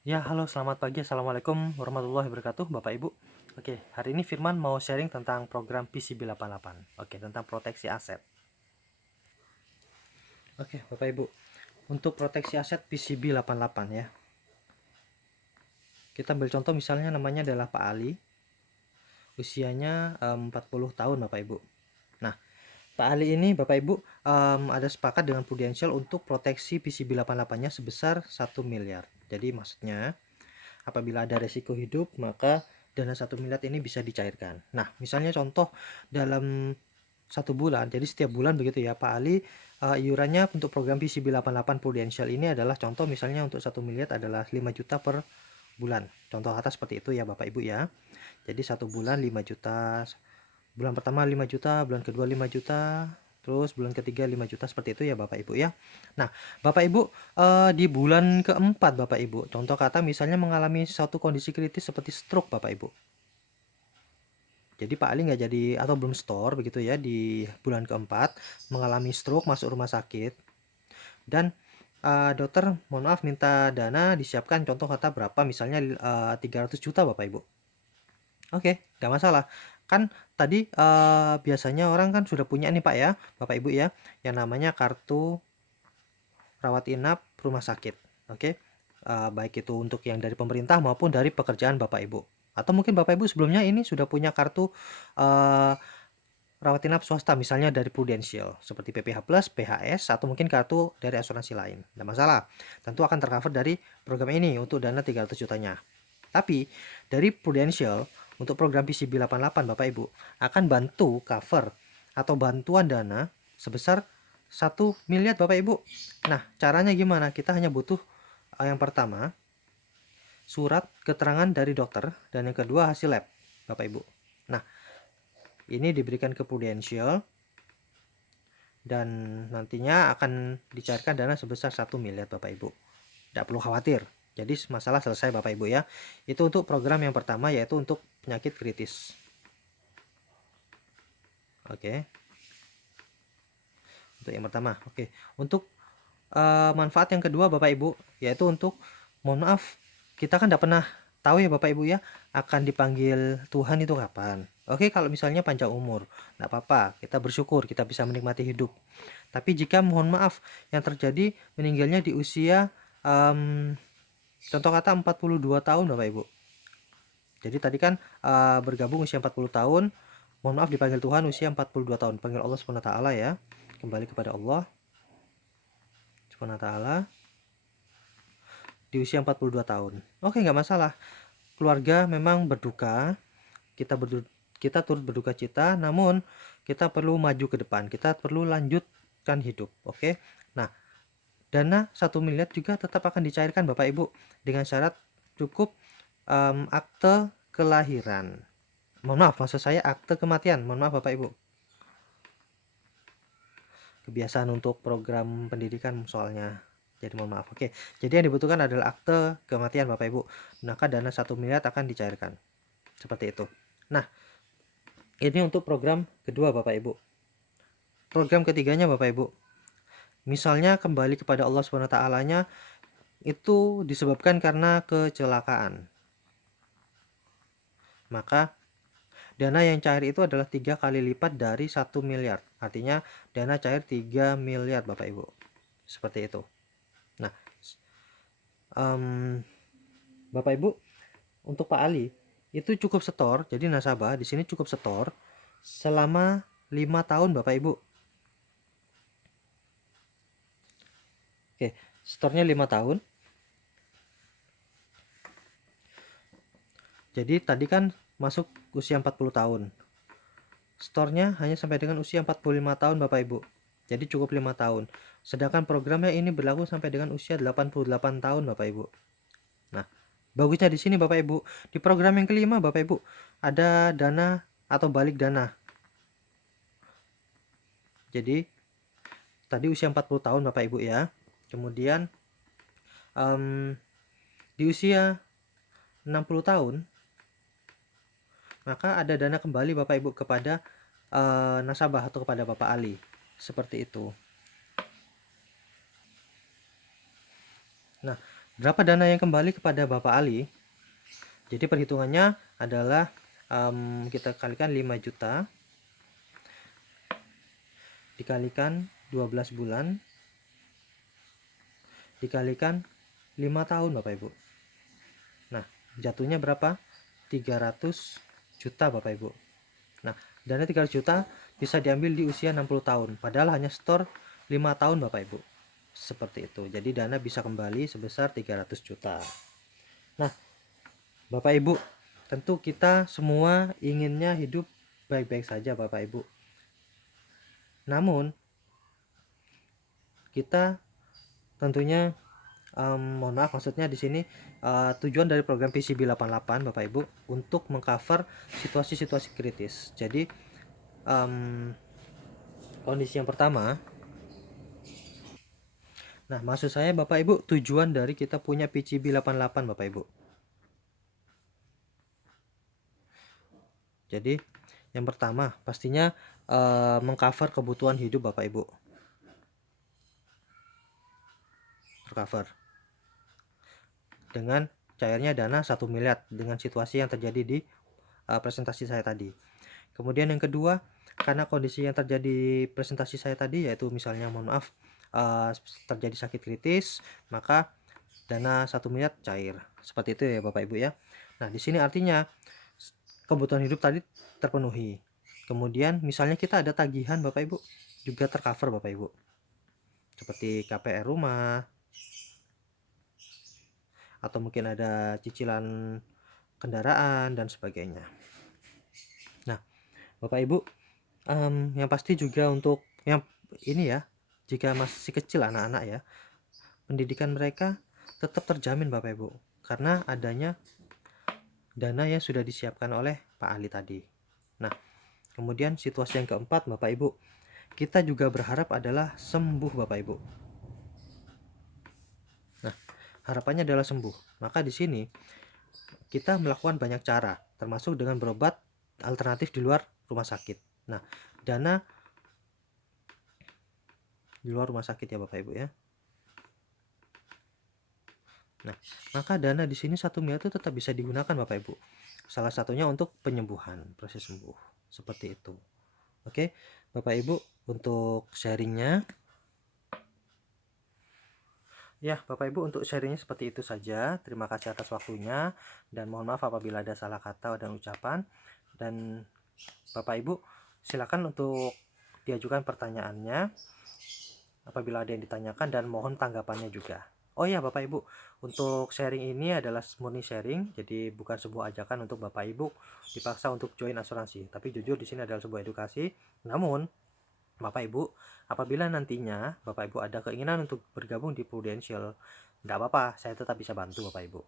Ya, halo, selamat pagi. Assalamualaikum warahmatullahi wabarakatuh, Bapak Ibu. Oke, hari ini Firman mau sharing tentang program PCB 88. Oke, tentang proteksi aset. Oke, Bapak Ibu. Untuk proteksi aset PCB 88 ya. Kita ambil contoh misalnya namanya adalah Pak Ali. Usianya 40 tahun, Bapak Ibu. Nah, Pak Ali ini Bapak Ibu ada sepakat dengan Prudential untuk proteksi PCB 88-nya sebesar 1 miliar. Jadi maksudnya apabila ada resiko hidup, maka dana 1 miliar ini bisa dicairkan. Nah, misalnya contoh dalam 1 bulan, jadi setiap bulan begitu ya, Pak Ali iurannya untuk program PCB 88 Prudential ini adalah contoh misalnya untuk 1 miliar adalah 5 juta per bulan. Contoh atas seperti itu ya Bapak Ibu ya. Jadi 1 bulan 5 juta, bulan pertama 5 juta, bulan kedua 5 juta, terus bulan ketiga 5 juta, seperti itu ya Bapak Ibu ya. Nah, Bapak Ibu di bulan keempat Bapak Ibu, contoh kata misalnya mengalami suatu kondisi kritis seperti stroke Bapak Ibu. Jadi Pak Ali nggak jadi atau belum store begitu ya di bulan keempat, mengalami stroke, masuk rumah sakit, dan dokter mohon maaf minta dana disiapkan, contoh kata berapa misalnya 300 juta Bapak Ibu. Oke, nggak masalah. Kan tadi biasanya orang kan sudah punya nih Pak ya, Bapak Ibu ya, yang namanya kartu rawat inap rumah sakit. Oke, baik itu untuk yang dari pemerintah maupun dari pekerjaan Bapak Ibu. Atau mungkin Bapak Ibu sebelumnya ini sudah punya kartu rawat inap swasta, misalnya dari Prudential, seperti PPH Plus, PHS, atau mungkin kartu dari asuransi lain. Nggak masalah, tentu akan tercover dari program ini untuk dana 300 jutanya. Tapi dari Prudential untuk program PCB 88 Bapak Ibu akan bantu cover atau bantuan dana sebesar 1 miliar Bapak Ibu. Nah, caranya gimana? Kita hanya butuh yang pertama surat keterangan dari dokter dan yang kedua hasil lab Bapak Ibu. Nah, ini diberikan ke Prudential dan nantinya akan dicairkan dana sebesar 1 miliar Bapak Ibu. Tidak perlu khawatir. Jadi masalah selesai Bapak Ibu ya. Itu untuk program yang pertama, yaitu untuk penyakit kritis. Oke. Untuk yang pertama. Oke. Untuk manfaat yang kedua Bapak Ibu, yaitu untuk, mohon maaf, kita kan tidak pernah tahu ya Bapak Ibu ya, akan dipanggil Tuhan itu kapan. Oke, kalau misalnya panjang umur, tidak apa-apa, kita bersyukur kita bisa menikmati hidup. Tapi jika mohon maaf yang terjadi meninggalnya di usia contoh kata 42 tahun Bapak Ibu. Jadi tadi kan bergabung usia 40 tahun, mohon maaf dipanggil Tuhan usia 42 tahun, panggil Allah Subhanahu wa taala ya. Kembali kepada Allah Subhanahu wa taala di usia 42 tahun. Oke, nggak masalah. Keluarga memang berduka, kita turut berduka cita, namun kita perlu maju ke depan, kita perlu lanjutkan hidup. Oke. Nah, dana 1 miliar juga tetap akan dicairkan Bapak Ibu dengan syarat cukup akte kelahiran. Mohon maaf, maksud saya akte kematian. Mohon maaf Bapak Ibu. Kebiasaan untuk program pendidikan soalnya. Jadi mohon maaf. Oke. Jadi yang dibutuhkan adalah akte kematian Bapak Ibu. Maka dana 1 miliar akan dicairkan. Seperti itu. Nah, ini untuk program kedua Bapak Ibu. Program ketiganya Bapak Ibu. Misalnya kembali kepada Allah Subhanahu wa taala-nya itu disebabkan karena kecelakaan. Maka dana yang cair itu adalah 3 kali lipat dari 1 miliar. Artinya dana cair 3 miliar Bapak Ibu. Seperti itu. Nah, Bapak Ibu, untuk Pak Ali itu cukup setor. Jadi nasabah di sini cukup setor selama 5 tahun Bapak Ibu. Oke, setornya 5 tahun. Jadi tadi kan masuk usia 40 tahun. Stornya hanya sampai dengan usia 45 tahun Bapak Ibu. Jadi cukup 5 tahun. Sedangkan programnya ini berlaku sampai dengan usia 88 tahun Bapak Ibu. Nah, bagusnya di sini Bapak Ibu, di program yang kelima Bapak Ibu, ada dana atau balik dana. Jadi tadi usia 40 tahun Bapak Ibu ya. Kemudian di usia 60 tahun maka ada dana kembali Bapak Ibu kepada nasabah atau kepada Bapak Ali. Seperti itu. Nah, berapa dana yang kembali kepada Bapak Ali? Jadi perhitungannya adalah kita kalikan 5 juta dikalikan 12 bulan dikalikan 5 tahun Bapak Ibu. Nah, jatuhnya berapa? 300 juta Bapak Ibu. Nah, dana 300 juta bisa diambil di usia 60 tahun, padahal hanya setor 5 tahun Bapak Ibu. Seperti itu. Jadi dana bisa kembali sebesar 300 juta. Nah, Bapak Ibu, tentu kita semua inginnya hidup baik-baik saja Bapak Ibu. Namun, kita tentunya mohon maaf, maksudnya di sini tujuan dari program PCB 88 Bapak Ibu untuk mengcover situasi-situasi kritis. Jadi kondisi yang pertama, nah maksud saya Bapak Ibu, tujuan dari kita punya PCB 88 Bapak Ibu. Jadi yang pertama pastinya mengcover kebutuhan hidup Bapak Ibu. Tercover dengan cairnya dana 1 miliar dengan situasi yang terjadi di presentasi saya tadi. Kemudian yang kedua, karena kondisi yang terjadi presentasi saya tadi, yaitu misalnya mohon maaf terjadi sakit kritis, maka dana 1 miliar cair. Seperti itu ya Bapak Ibu ya. Nah, di sini artinya kebutuhan hidup tadi terpenuhi. Kemudian misalnya kita ada tagihan Bapak Ibu, juga tercover Bapak Ibu. Seperti KPR rumah, atau mungkin ada cicilan kendaraan dan sebagainya. Nah, Bapak Ibu, yang pasti juga untuk yang ini ya, jika masih kecil anak-anak ya, pendidikan mereka tetap terjamin Bapak Ibu, karena adanya dana yang sudah disiapkan oleh Pak Ali tadi. Nah, kemudian situasi yang keempat Bapak Ibu, kita juga berharap adalah sembuh Bapak Ibu. Nah, harapannya adalah sembuh. Maka di sini kita melakukan banyak cara, termasuk dengan berobat alternatif di luar rumah sakit. Nah, dana di luar rumah sakit ya Bapak Ibu ya. Nah, maka dana di sini 1 miliar itu tetap bisa digunakan Bapak Ibu. Salah satunya untuk penyembuhan, proses sembuh. Seperti itu. Oke, Bapak Ibu, untuk sharingnya. Ya, Bapak Ibu, untuk sharingnya seperti itu saja. Terima kasih atas waktunya, dan mohon maaf apabila ada salah kata dan ucapan. Dan Bapak Ibu, silakan untuk diajukan pertanyaannya apabila ada yang ditanyakan, dan mohon tanggapannya juga. Oh ya Bapak Ibu, untuk sharing ini adalah murni sharing, jadi bukan sebuah ajakan untuk Bapak Ibu dipaksa untuk join asuransi. Tapi jujur di sini adalah sebuah edukasi. Namun Bapak Ibu, apabila nantinya Bapak Ibu ada keinginan untuk bergabung di Prudential, tidak apa-apa, saya tetap bisa bantu Bapak Ibu.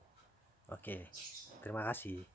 Oke, terima kasih.